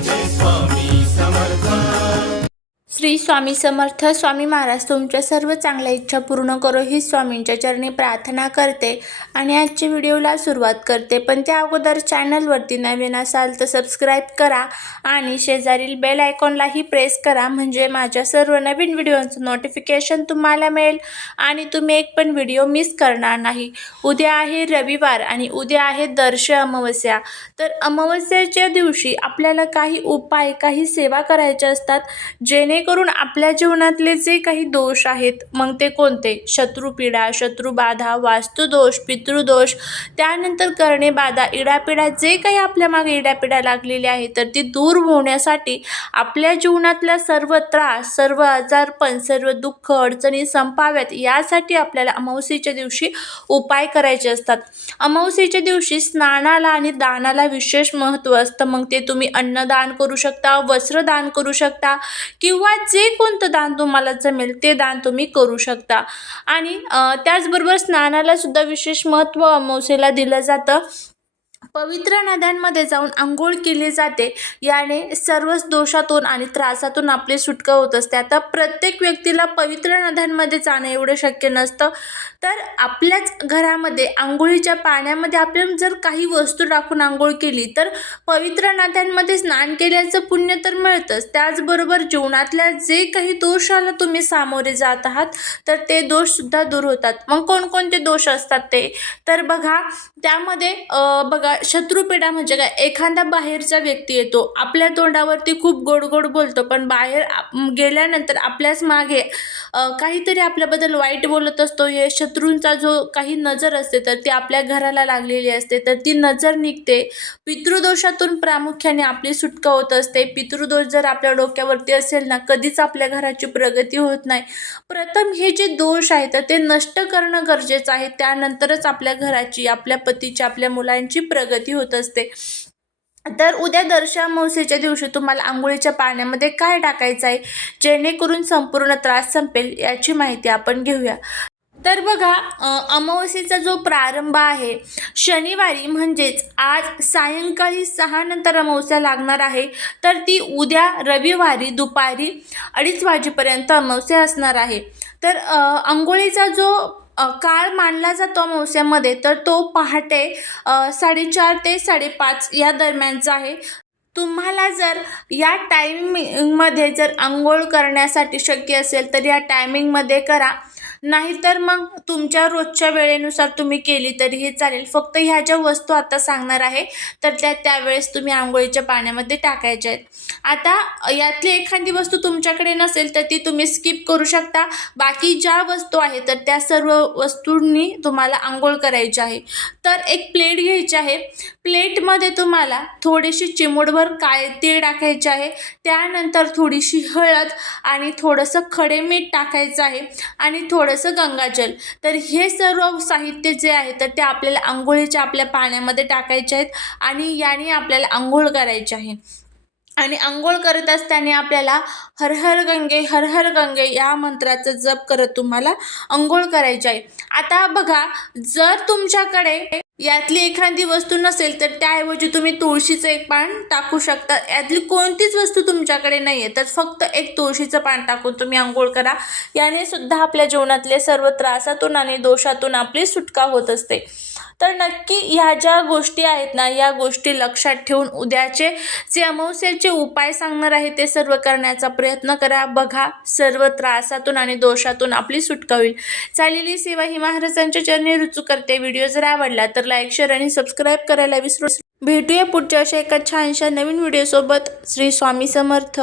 this one. Shri Swami Samarth Swami Maharaj तुमच्या सर्व चांगल्या इच्छा पूर्ण करो ही स्वामींच्या चरणी प्रार्थना करते आणि आजच्या व्हिडिओला सुरुवात करते. पण त्या अगोदर चॅनलवरती नवीन असाल तर सबस्क्राईब करा आणि शेजारील बेल आयकॉनलाही प्रेस करा म्हणजे माझ्या सर्व नवीन व्हिडिओचं नोटिफिकेशन तुम्हाला मिळेल आणि तुम्ही एक पण व्हिडिओ मिस करणार नाही. उद्या आहे रविवार आणि उद्या आहे दर्श अमावस्या. तर अमावस्याच्या दिवशी आपल्याला काही उपाय काही सेवा करायच्या असतात जेणेकरून आपल्या जीवनातले जे काही दोष आहेत मग ते कोणते? शत्रुपीडा शत्रुबाधा वास्तुदोष पितृदोष त्यानंतर करणे बाधा इडापिडा जे काही आपल्या मागे इडापिडा लागलेली आहे तर ती दूर होण्यासाठी आपल्या जीवनातला सर्व त्रास सर्व आजारपण सर्व दुःख अडचणी संपाव्यात यासाठी आपल्याला अमावस्येच्या दिवशी उपाय करायचे असतात. अमावस्येच्या दिवशी स्नानाला आणि दानाला विशेष महत्त्व असतं. मग ते तुम्ही अन्नदान करू शकता वस्त्रदान करू शकता किंवा जे कोणतं दान तुम्हाला जमेल ते दान तुम्ही करू शकता. आणि त्याचबरोबर स्नानाला सुद्धा विशेष महत्त्व अमावस्येला दिलं जातं. पवित्र नद्यांमध्ये जाऊन आंघोळ केली जाते. याने सर्वच दोषातून आणि त्रासातून आपली सुटका होत असते. आता प्रत्येक व्यक्तीला पवित्र नद्यांमध्ये जाणं एवढं शक्य नसतं. तर आपल्याच घरामध्ये आंघोळीच्या पाण्यामध्ये आपण जर काही वस्तू टाकून आंघोळ केली तर पवित्र नद्यांमध्ये स्नान केल्याचं पुण्य तर मिळतंच. त्याचबरोबर जीवनातल्या जे काही दोषाला तुम्ही सामोरे जात आहात तर ते दोषसुद्धा दूर होतात. मग कोणकोणते दोष असतात ते? तर बघा त्यामध्ये बघा शत्रुपेढा म्हणजे काय? एखादा बाहेरचा व्यक्ती येतो आपल्या तोंडावरती खूप गोड गोड बोलतो पण बाहेर आप- गेल्यानंतर आपल्याच मागे काहीतरी आपल्याबद्दल वाईट बोलत असतो. हे शत्रूंचा जो काही नजर असते तर ती आपल्या घराला लागलेली असते तर ती नजर निघते. पितृदोषातून प्रामुख्याने आपली सुटका होत असते. पितृदोष जर आपल्या डोक्यावरती असेल ना कधीच आपल्या घराची प्रगती होत नाही. प्रथम हे जे दोष आहेत तर ते नष्ट करणं गरजेचं आहे. त्यानंतरच आपल्या घराची आपल्या पतीची आपल्या मुलांची प्रगती होत असते. तर उद्या दर्शामावसेच्या दिवशी तुम्हाला आंघोळीच्या पाण्यामध्ये काय टाकायचं आहे? जेणेकरून संपूर्ण त्रास संपेल याची माहिती आपण घेऊया. तर बघा अमावस्येचा जो प्रारंभ आहे शनिवारी म्हणजेच आज सायंकाळी सहा नंतर अमावस्या लागणार आहे. तर ती उद्या रविवारी दुपारी अडीच वाजेपर्यंत अमावस्या असणार आहे. तर अंघोळीचा आंघोळीचा जो काळ मानला जातो अमावस्यामध्ये तर तो पहाटे साडेचार ते साडेपाच या दरम्यानचा आहे तुम्हाला जर या टायमिंगमध्ये जर आंघोळ करण्यासाठी शक्य असेल तर या टायमिंगमध्ये करा. नाहीतर मग तुमच्या रोजच्या वेळेनुसार तुम्ही केली तरीही चालेल. फक्त ह्या ज्या वस्तू आता सांगणार आहे तर त्या त्यावेळेस तुम्ही आंघोळीच्या पाण्यामध्ये टाकायच्या आहेत. आता यातली एखादी वस्तू तुमच्याकडे नसेल तर ती तुम्ही स्किप करू शकता. बाकी ज्या वस्तू आहेत तर त्या सर्व वस्तूंनी तुम्हाला आंघोळ करायची आहे. तर एक प्लेट घ्यायची आहे. प्लेटमध्ये तुम्हाला थोडीशी चिमूटभर काळे तीळ टाकायचे आहे. त्यानंतर थोडीशी हळद आणि थोडंसं खडे मीठ टाकायचं आहे आणि थोडंसं गंगाजल. तर हे सर्व साहित्य जे आहे तर ते आपल्याला आंघोळीच्या आपल्या पाण्यामध्ये टाकायचे आहेत आणि याने आपल्याला आंघोळ करायची आहे. आणि आंघोळ करत असताना आपल्याला हर हर गंगे हर हर गंगे या मंत्राचा जप करत तुम्हाला आंघोळ करायची आहे. आता बघा जर तुमच्याकडे यातली एखादी वस्तू नसेल तर त्याऐवजी तुम्ही तुळशीचं एक पान टाकू शकता. यातली कोणतीच वस्तू तुमच्याकडे नाही आहे तर फक्त एक तुळशीचं पान टाकून तुम्ही आंघोळ करा. याने सुद्धा आपल्या जीवनातले सर्व त्रासातून आणि दोषातून आपली सुटका होत असते. तर नक्की ह्या ज्या गोष्टी आहेत ना या गोष्टी लक्षात ठेवून उद्याचे जे अमावस्याचे उपाय सांगणार आहे ते सर्व करण्याचा प्रयत्न करा. बघा सर्व त्रासातून आणि दोषातून आपली सुटका होईल. चालेली सेवा ही महाराजांच्या चरणी रुचू करते. व्हिडिओ जर आवडला तर लाईक शेअर आणि सबस्क्राईब करायला विसरू भेटूया पुढच्या अशा एका छानशा नवीन व्हिडिओसोबत. श्री स्वामी समर्थ.